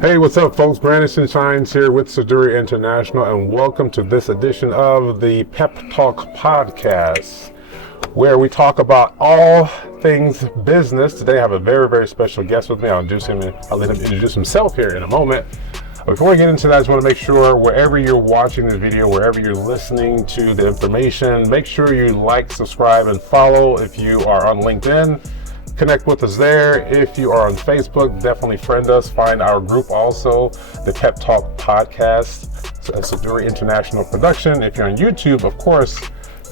Hey, what's up, folks? Brandon Shines here with Seduri International, and welcome to this edition of the Pep Talk podcast, where we talk about all things business. Today, I have a very, very special guest with me. I'll let him introduce himself here in a moment. Before we get into that, I just want to make sure wherever you're watching this video, wherever you're listening to the information, make sure you like, subscribe, and follow. If you are on LinkedIn, connect with us there. If you are on Facebook, definitely friend us. Find our group also, the Pep Talk Podcast, a Seduri International production. If you're on YouTube, of course,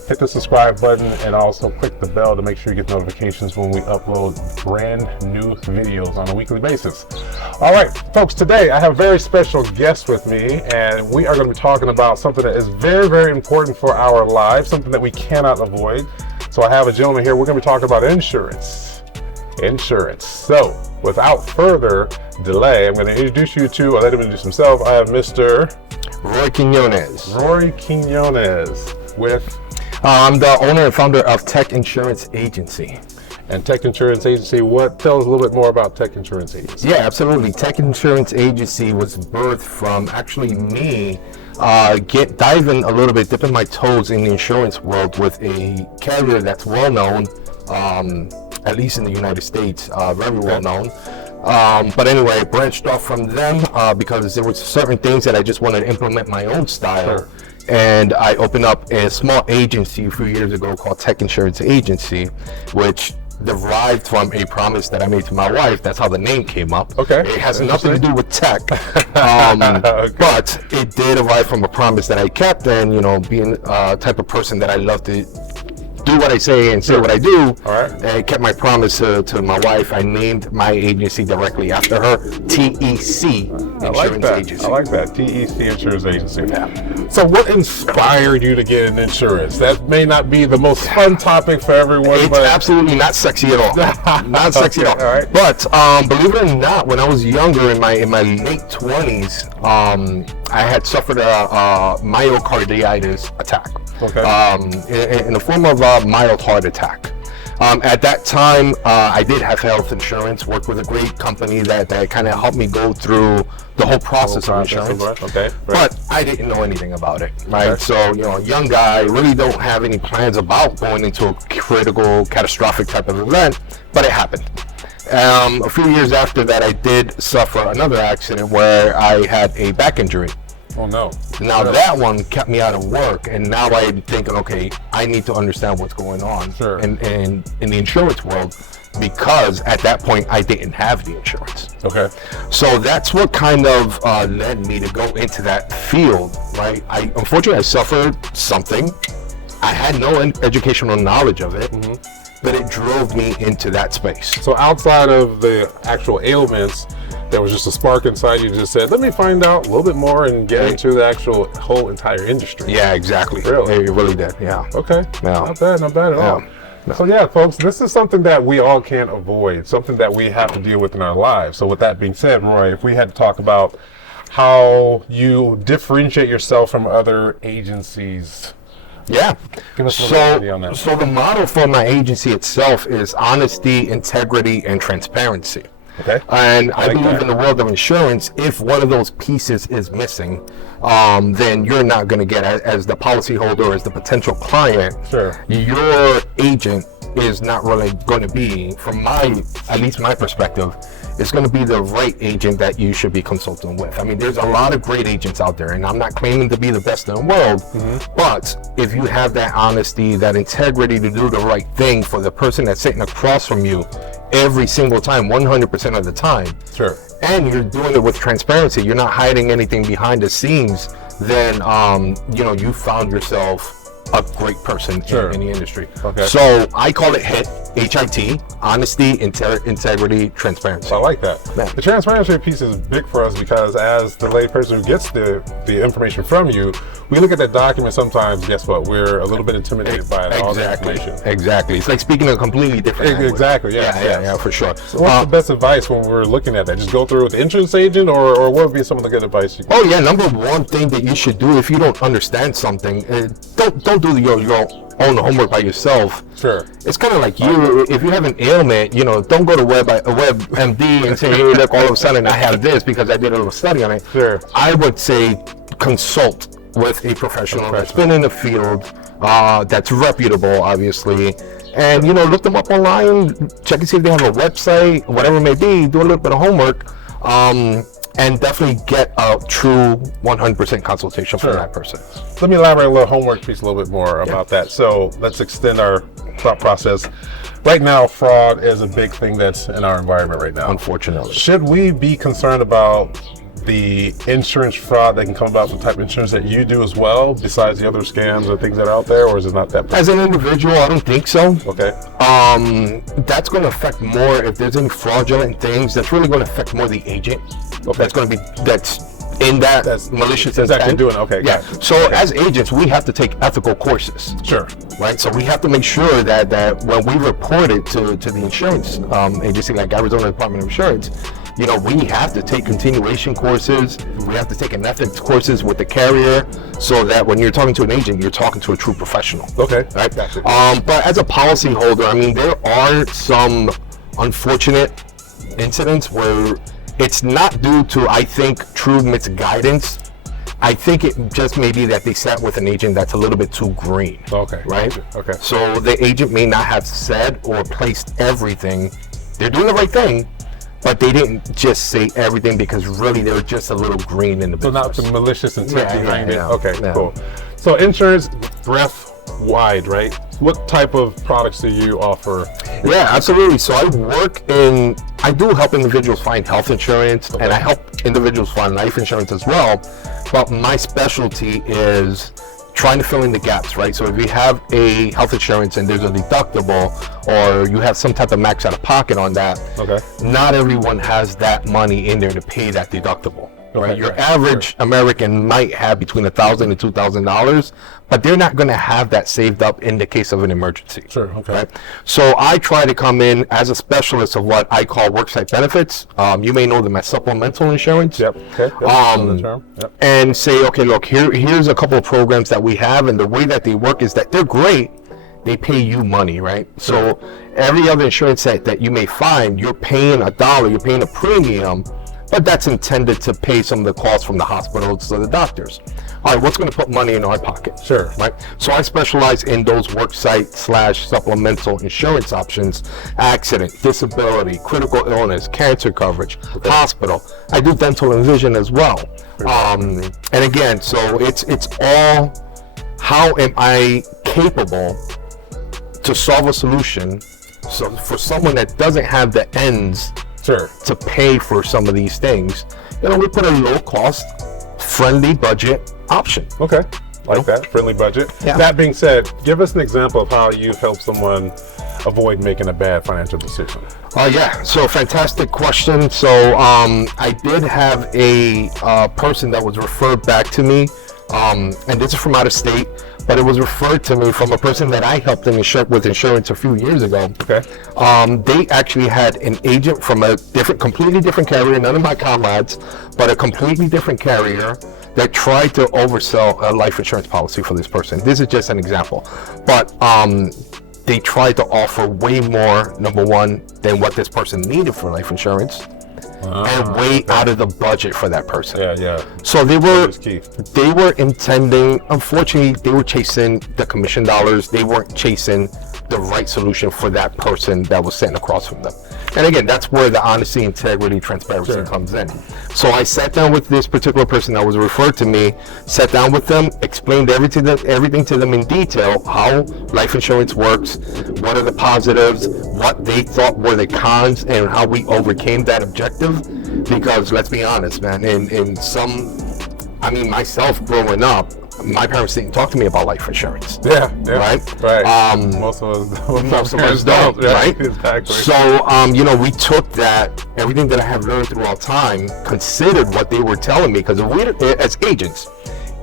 hit the subscribe button and also click the bell to make sure you get notifications when we upload brand new videos on a weekly basis. All right, folks, today I have a very special guest with me, and we are going to be talking about something that is very, very important for our lives, something that we cannot avoid. So I have a gentleman here. We're going to be talking about insurance. So without further delay, I'm going to introduce you to, I'll let him introduce himself. I have Mr. Roy Quinones. Roy Quinones with... I'm the owner and founder of TEC Insurance Agency. And TEC Insurance Agency, tell us a little bit more about TEC Insurance Agency. Yeah, absolutely. TEC Insurance Agency was birthed from actually me dipping my toes in the insurance world with a carrier that's well known, at least in the United States, very well known. But anyway, I branched off from them because there were certain things that I just wanted to implement my own style. Sure. And I opened up a small agency a few years ago called TEC Insurance Agency, which derived from a promise that I made to my wife. That's how the name came up. Okay. It has nothing to do with tech, okay. But it did derive from a promise that I kept, and being a type of person that I love to do what I say and say what I do. All right. And I kept my promise to my wife. I named my agency directly after her, TEC Insurance Agency. I like that, TEC Insurance Agency. Yeah. So what inspired you to get in insurance? That may not be the most fun topic for everyone. It's absolutely not sexy at all. Not sexy at all. All right. But believe it or not, when I was younger, in my late 20s, I had suffered a myocarditis attack. Okay. In the form of a mild heart attack. At that time, I did have health insurance, worked with a great company that kind of helped me go through the whole process of insurance. Okay. Right. But I didn't know anything about it, right? Okay. So, young guy, really don't have any plans about going into a critical, catastrophic type of event, but it happened. A few years after that, I did suffer another accident where I had a back injury. Oh no. Now that one kept me out of work, and now I'm thinking, okay, I need to understand what's going on in the insurance world, because at that point I didn't have the insurance. Okay. So that's what kind of led me to go into that field, right? Unfortunately I suffered something. I had no educational knowledge of it. Mm-hmm. But it drove me into that space. So outside of the actual ailments, there was just a spark inside you just said, let me find out a little bit more and get into the actual whole entire industry. Yeah, exactly. Really? It really did, yeah. Okay, not bad at all. No. So yeah, folks, this is something that we all can't avoid, something that we have to deal with in our lives. So with that being said, Roy, if we had to talk about how you differentiate yourself from other agencies. Yeah. Give us a little idea on that. So the model for my agency itself is honesty, integrity, and transparency. Okay. And I believe in the world of insurance, if one of those pieces is missing, then you're not going to get, as the policyholder, as the potential client, your agent is not really going to be, from at least my perspective, it's going to be the right agent that you should be consulting with. I mean, there's a lot of great agents out there, and I'm not claiming to be the best in the world, but if you have that honesty, that integrity to do the right thing for the person that's sitting across from you every single time, 100% of the time, and you're doing it with transparency, you're not hiding anything behind the scenes, then you found yourself a great person in the industry. Okay. So I call it HIT, H-I-T, honesty, integrity, transparency. I like that. Yeah. The transparency piece is big for us because as the layperson who gets the information from you, we look at that document sometimes, guess what, we're a little bit intimidated by all the information. Exactly. It's like speaking a completely different language. Exactly, yeah, for sure. So what's the best advice when we're looking at that? Just go through with the insurance agent, or what would be some of the good advice you can? Oh yeah, number one thing that you should do if you don't understand something, don't do your own the homework by yourself. Sure. It's kind of like if you have an ailment, don't go to WebMD and say, hey, look, all of a sudden I have this because I did a little study on it. Sure. I would say consult with a professional that's been in the field, that's reputable, obviously. And, look them up online, check and see if they have a website, whatever it may be, do a little bit of homework, and definitely get a true 100% consultation from that person. Let me elaborate a little homework piece a little bit more about that. So let's extend our thought process. Right now, fraud is a big thing that's in our environment right now. Unfortunately. Should we be concerned about the insurance fraud that can come about from the type of insurance that you do as well, besides the other scams or things that are out there, or is it not that bad? As an individual, I don't think so. Okay. That's going to affect more, if there's any fraudulent things, that's really going to affect more the agent. Okay. That's malicious intent. Exactly doing, okay. Yeah. So as agents, we have to take ethical courses. Sure. Right. So we have to make sure that when we report it to the insurance agency, like Arizona Department of Insurance, we have to take continuation courses. We have to take an ethics courses with the carrier, so that when you're talking to an agent, you're talking to a true professional. Okay. Right. Gotcha. But as a policyholder, I mean, there are some unfortunate incidents where it's not due to, I think, true misguidance. I think it just may be that they sat with an agent that's a little bit too green. Okay. Right? Okay. So the agent may not have said or placed everything. They're doing the right thing, but they didn't just say everything because really they were just a little green in the business. So not the malicious intent behind it. Yeah. Okay, Yeah. cool. So insurance, breadth wide, right? What type of products do you offer? Yeah, absolutely. So I do help individuals find health insurance, and I help individuals find life insurance as well. But my specialty is trying to fill in the gaps, right? So if you have a health insurance and there's a deductible, or you have some type of max out of pocket on that, not everyone has that money in there to pay that deductible. Right? Your average American might have between $1,000 and $2,000, but they're not going to have that saved up in the case of an emergency. Sure. Okay. Right? So I try to come in as a specialist of what I call worksite benefits. You may know them as supplemental insurance. Yep. Okay. And say, okay, look, here's a couple of programs that we have, and the way that they work is that they're great. They pay you money, right? So every other insurance that you may find, you're paying $1, you're paying a premium, but that's intended to pay some of the costs from the hospitals to the doctors. All right, what's going to put money in our pocket? Sure. Right. So I specialize in those worksite / supplemental insurance options: accident, disability, critical illness, cancer coverage, hospital. I do dental and vision as well. And again, so it's all, how am I capable to solve a solution so for someone that doesn't have the ends to pay for some of these things. We put a low cost, friendly budget option. Okay, like that, friendly budget. Yeah. That being said, give us an example of how you've helped someone avoid making a bad financial decision. Yeah, so fantastic question. So I did have a person that was referred back to me, and this is from out of state, but it was referred to me from a person that I helped them with insurance a few years ago. Okay. They actually had an agent from a completely different carrier, none of my comrades, but a completely different carrier that tried to oversell a life insurance policy for this person. This is just an example. But they tried to offer way more, number one, than what this person needed for life insurance. And way out of the budget for that person. Yeah. So they were intending, unfortunately, they were chasing the commission dollars. They weren't chasing the right solution for that person that was sitting across from them. And again, that's where the honesty, integrity, transparency comes in. So I sat down with this particular person that was referred to me, sat down with them, explained everything to them in detail, how life insurance works, what are the positives, what they thought were the cons, and how we overcame that objective. Because let's be honest, man, myself growing up, my parents didn't talk to me about life insurance. Yeah. Right. Most of us don't. Right. Exactly. So, we took everything that I have learned throughout time, considered what they were telling me, because as agents,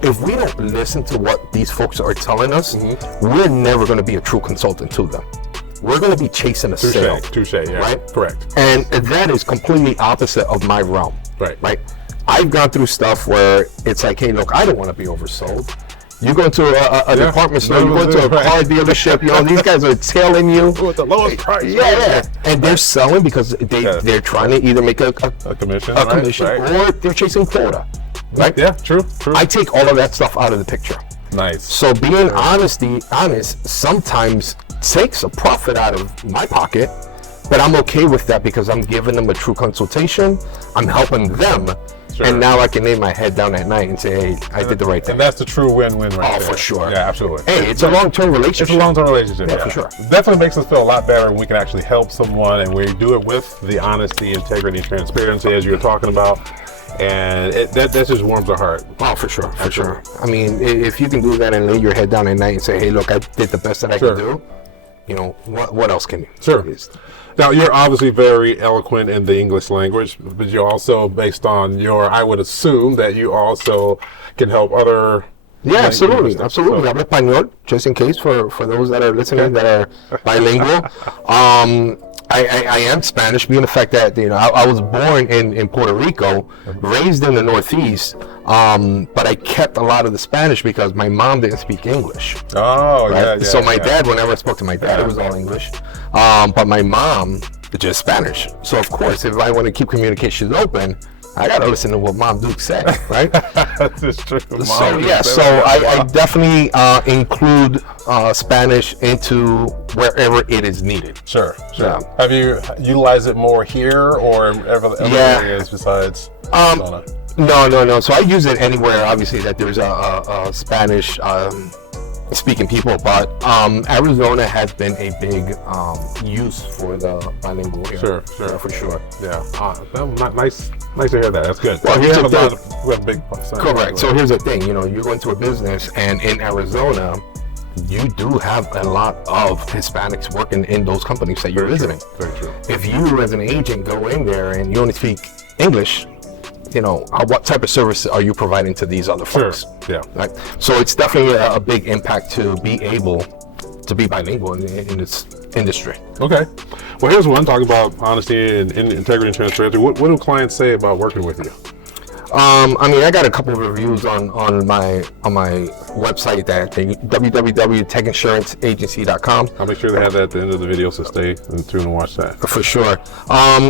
if we don't listen to what these folks are telling us, we're never going to be a true consultant to them. We're going to be chasing a sale. Touche, yeah. Right? Correct. And that is completely opposite of my realm. Right. I've gone through stuff where it's like, hey, look, I don't want to be oversold. You go into a department store, you go to a car dealership, these guys are tailing you. With the lowest price. Yeah. And they're selling because they're trying to either make a commission, or they're chasing quota. Right? Yeah, true. I take all of that stuff out of the picture. Nice. So being honest sometimes takes a profit out of my pocket, but I'm okay with that because I'm giving them a true consultation. I'm helping them. Sure. And now I can lay my head down at night and say, hey, I did the right thing. And that's the true win-win right there. Oh, for sure. Yeah, absolutely. Hey, it's a long-term relationship. It's a long-term relationship, yeah. For sure. Definitely makes us feel a lot better when we can actually help someone, and we do it with the honesty, integrity, and transparency, as you were talking about. And that just warms our heart. Oh, for sure, for sure. I mean, if you can do that and lay your head down at night and say, hey, look, I did the best that I can do, what else can you? Sure. Now, you're obviously very eloquent in the English language, but you also, based on I would assume that you also can help other. Yeah, absolutely. Hablo español, just in case for those that are listening that are bilingual. I am Spanish, being the fact that I was born in Puerto Rico, raised in the Northeast, but I kept a lot of the Spanish because my mom didn't speak English. Oh, right? So my dad, whenever I spoke to my dad, it was all English, but my mom, just Spanish. So of course, if I want to keep communications open, I gotta listen to what Mom Duke said, right? That's true. I definitely include Spanish into wherever it is needed. Sure. Yeah. Have you utilized it more here or other areas besides Arizona? No. So I use it anywhere, obviously, that there's a Spanish speaking people, but Arizona has been a big use for the bilingual here. Sure. Yeah, for sure. Yeah. Nice to hear that. That's good. Well, here's the thing. Correct. So here's the thing. You go into a business, and in Arizona, you do have a lot of Hispanics working in those companies that you're visiting. Very true. If you, as an agent, go in there and you only speak English, what type of service are you providing to these other folks? Sure. Yeah. Right. So it's definitely a big impact to be able to be bilingual in this industry. Okay. Well, here's one talking about honesty and integrity and transparency. What do clients say about working with you? I got a couple of reviews on my website, that www.tecinsuranceagency.com. I'll make sure they have that at the end of the video, so stay tuned and watch that. For sure.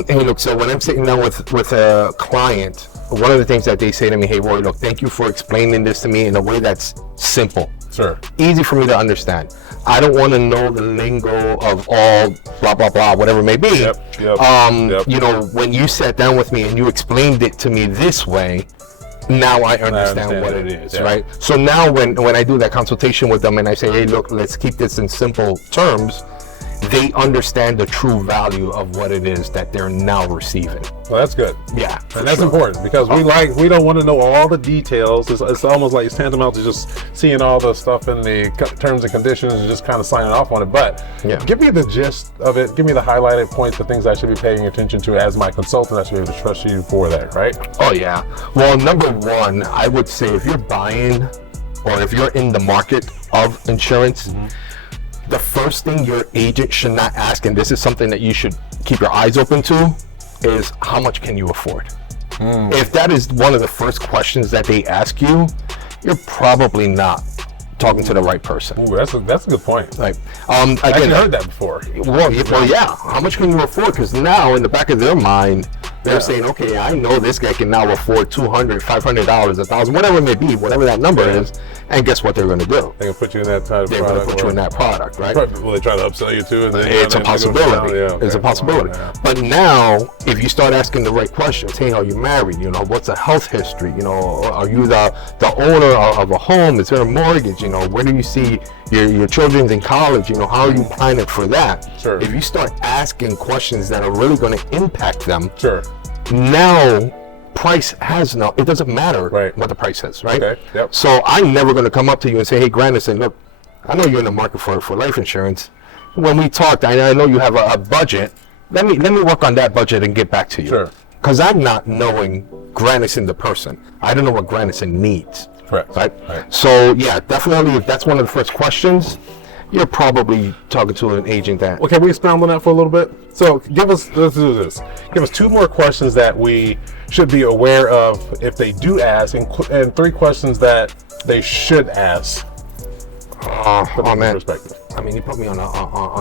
Hey, look, so when I'm sitting down with a client, one of the things that they say to me, hey, Roy, look, thank you for explaining this to me in a way that's simple. Sure. Easy for me to understand. I don't want to know the lingo of all blah, blah, blah, whatever it may be. Yep. When you sat down with me and you explained it to me this way, now I understand what it is, right? So now when I do that consultation with them and I say, hey, look, let's keep this in simple terms, they understand the true value of what it is that they're now receiving. Well, that's good. Yeah, and that's important because we don't want to know all the details. It's almost like it's tantamount to just seeing all the stuff in the terms and conditions and just kind of signing off on it. But give me the gist of it. Give me the highlighted points, the things I should be paying attention to as my consultant. I should be able to trust you for that, right? Oh yeah. Well, number one, I would say if you're buying or if you're in the market of insurance, the first thing your agent should not ask, and this is something that you should keep your eyes open to, is how much can you afford? If that is one of the first questions that they ask you, you're probably not talking to the right person. Ooh, that's a good point. Like, again, I haven't heard that before. Well, yeah. How much can you afford? Because now in the back of their mind, they're saying, okay, I know this guy can now afford $200, $500, $1,000, whatever it may be, whatever that number is. And guess what they're going to do? They can put you in that type of product. They're going to put you in that product, right? Will they try to upsell you too? And then it's a possibility. It's a possibility. But now, if you start asking the right questions, hey, are you married? What's a health history? Are you the owner of a home? Is there a mortgage? Where do you see your children's in college? How are you planning for that? Sure. If you start asking questions that are really going to impact them, now price has it doesn't matter what the price is, right? Okay. Yep. So I'm never going to come up to you and say, hey, Grandison, look, I know you're in the market for life insurance. When we talked, I know you have a budget. Let me work on that budget and get back to you. Sure. Because I'm not knowing Grandison the person. I don't know what Grandison needs. Correct. Right? So yeah, definitely if that's one of the first questions. you're probably talking to an agent that. Well, can we expound on that for a little bit? So let's do this. Give us 2 more questions that we should be aware of if they do ask, and 3 questions that they should ask. Oh man, perspective. I mean, you put me on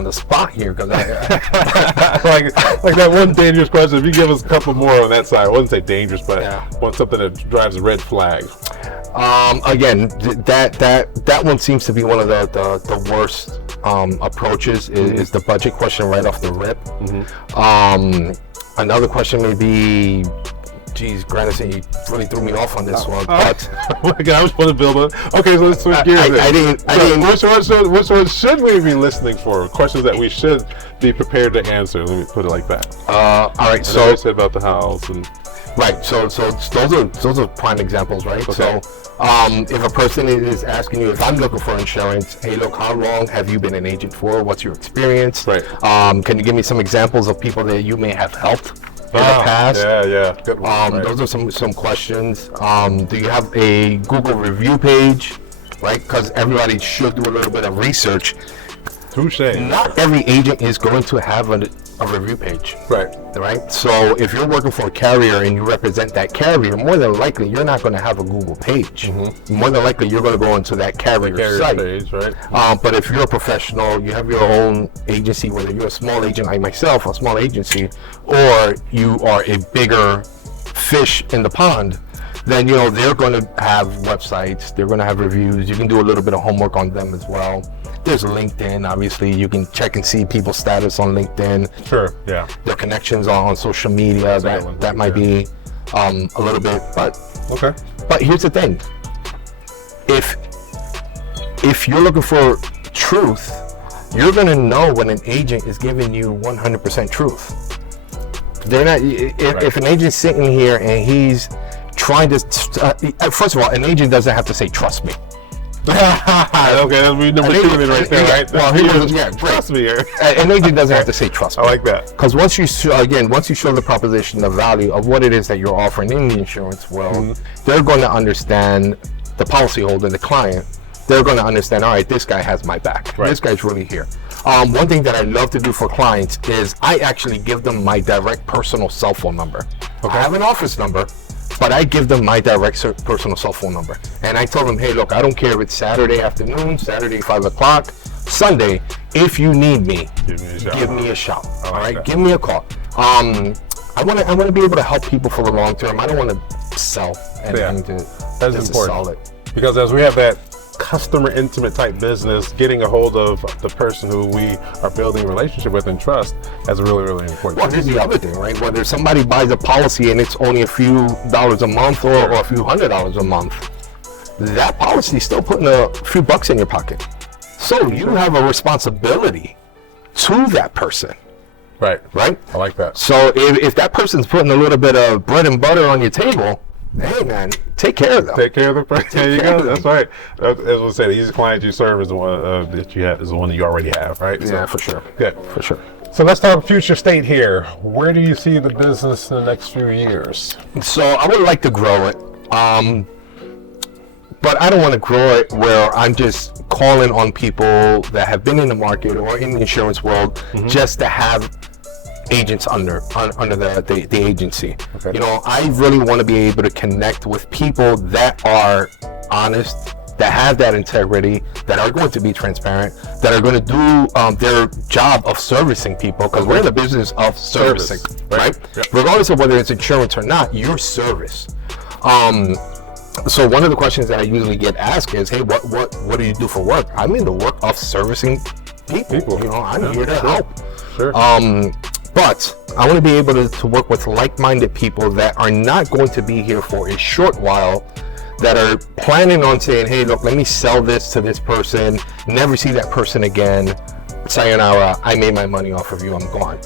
the spot here because like that one dangerous question. If you give us a couple more on that side, I wouldn't say dangerous, but want something that drives a red flag. Again, that one seems to be one of the worst approaches. Is the budget question right off the rip. Another question may be, geez, granted, you really threw me off on this one, but oh my God, I was going to build it. Okay, so let's switch gears. I didn't. Which one should we be listening for? Questions that we should be prepared to answer. Let me put it like that. All right. So I said about the house and. Right. So those are prime examples, right? Okay. So if a person is asking you, if I'm looking for insurance, hey, look, how long have you been an agent for? What's your experience? Right. Can you give me some examples of people that you may have helped in the past? Yeah. Good one. Right. Those are some questions. Do you have a Google review page? Right, because everybody should do a little bit of research. Touche. Not every agent is going to have a review page. Right. So if you're working for a carrier and you represent that carrier, more than likely you're not going to have a Google page. More than likely you're going to go into that carrier site. Page, right? But if you're a professional, you have your own agency, whether you're a small agent like myself, a small agency, or you are a bigger fish in the pond, then they're going to have websites, they're going to have reviews. You can do a little bit of homework on them as well. There's LinkedIn, obviously. You can check and see people's status on LinkedIn. Sure, yeah. Their connections on social media. That might be a little bit, but okay. But here's the thing: if you're looking for truth, you're gonna know when an agent is giving you 100% truth. They're not. If an agent's sitting here and he's trying to, first of all, an agent doesn't have to say "trust me." Okay, that's number 2 right there, right? Well, trust me here. An agent doesn't have to say trust me. I like that. Because once you show the proposition, the value of what it is that you're offering in the insurance world, they're going to understand, the policyholder, the client, they're going to understand, all right, this guy has my back. Right. This guy's really here. One thing that I love to do for clients is I actually give them my direct personal cell phone number. Okay. I have an office number, but I give them my direct personal cell phone number. And I tell them, hey, look, I don't care if it's Saturday afternoon, Saturday 5 o'clock, Sunday, if you need me, give me a shout. All right, give me a call. I want to be able to help people for the long term. I don't want to sell anything That's important. Because as we have that customer intimate type business, getting a hold of the person who we are building a relationship with and trust is really, really important. Well, here's the other thing, right? Whether somebody buys a policy and it's only a few dollars a month or a few $100s a month, that policy is still putting a few bucks in your pocket. So you have a responsibility to that person. Right. I like that. So if that person's putting a little bit of bread and butter on your table, hey man, take care of them. Take care of them. There you go. That's right. As I said, the easiest client you serve is the one that you have, is the one that you already have, right? Yeah, for sure. Good. For sure. So let's talk future state here. Where do you see the business in the next few years? So I would like to grow it, but I don't want to grow it where I'm just calling on people that have been in the market or in the insurance world just to have agents under the agency. Okay. I really want to be able to connect with people that are honest, that have that integrity, that are going to be transparent, that are going to do their job of servicing people, because we're in the business of servicing, right? Yep. Regardless of whether it's insurance or not, your service. So one of the questions that I usually get asked is, hey, what do you do for work? I'm in the work of servicing people. I'm here to help. Sure. But I want to be able to work with like-minded people that are not going to be here for a short while, that are planning on saying, hey, look, let me sell this to this person, never see that person again, sayonara, I made my money off of you, I'm gone.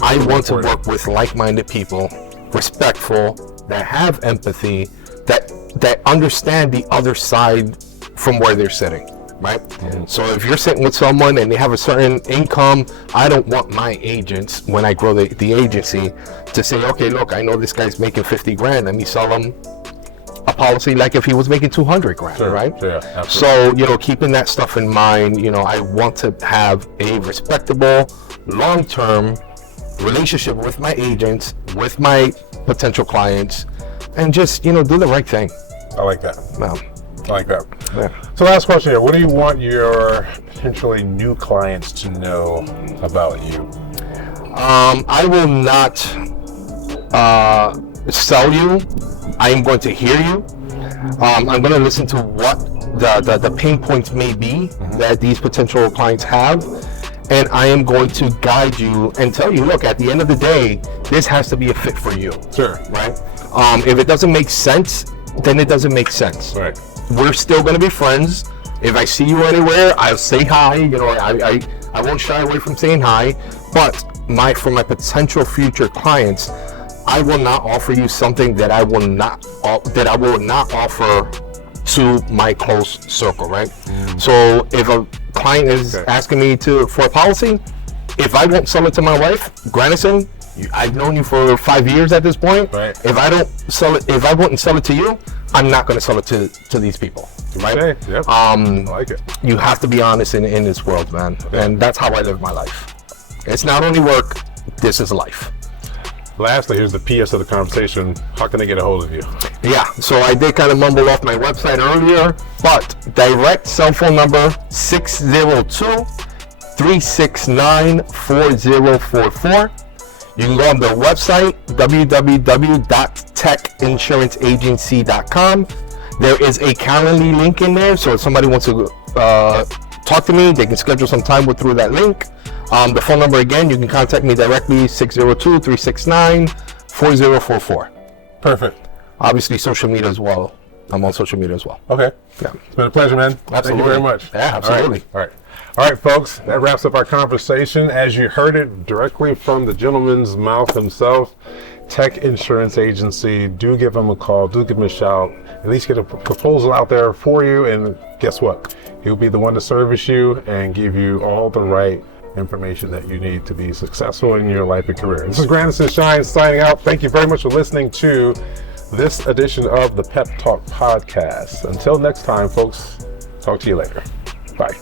I want to work with like-minded people, respectful, that have empathy, that understand the other side from where they're sitting. Right? So if you're sitting with someone and they have a certain income, I don't want my agents, when I grow the agency, to say, okay, look, I know this guy's making 50 grand, let me sell him a policy like if he was making 200 grand, right? Yeah, absolutely. So, keeping that stuff in mind, I want to have a respectable, long-term relationship with my agents, with my potential clients, and just, do the right thing. I like that. Yeah. I like that. Yeah. So last question here. What do you want your potentially new clients to know about you? I will not sell you. I am going to hear you. I'm going to listen to what the pain points may be that these potential clients have. And I am going to guide you and tell you, look, at the end of the day, this has to be a fit for you. Sure. Right? If it doesn't make sense, then it doesn't make sense. Right. We're still going to be friends. If I see you anywhere, I'll say hi. I won't shy away from saying hi. But for my potential future clients, I will not offer you something that I will not offer to my close circle, right? So if a client is asking me for a policy, if I won't sell it to my wife, Granison, I've known you for 5 years at this point. Right. If I wouldn't sell it to you, I'm not going to sell it to these people. Right? Okay. Yep. I like it. You have to be honest in this world, man. And that's how I live my life. It's not only work, this is life. Lastly, here's the PS of the conversation. How can they get a hold of you? Yeah, so I did kind of mumble off my website earlier, but direct cell phone number 602-369-4044. You can go on the website, www.tecinsuranceagency.com. There is a Calendly link in there, so if somebody wants to talk to me, they can schedule some time through that link. The phone number again, you can contact me directly, 602-369-4044. Perfect. Obviously, social media as well. I'm on social media as well. Okay. Yeah. It's been a pleasure, man. Absolutely. Thank you very much. Yeah, absolutely. All right, folks. That wraps up our conversation. As you heard it directly from the gentleman's mouth himself, TEC Insurance Agency. Do give him a call. Do give him a shout. At least get a proposal out there for you. And guess what? He'll be the one to service you and give you all the right information that you need to be successful in your life and career. This is Granison Shine signing out. Thank you very much for listening to this edition of the Pep Talk Podcast. Until next time, folks, talk to you later. Bye.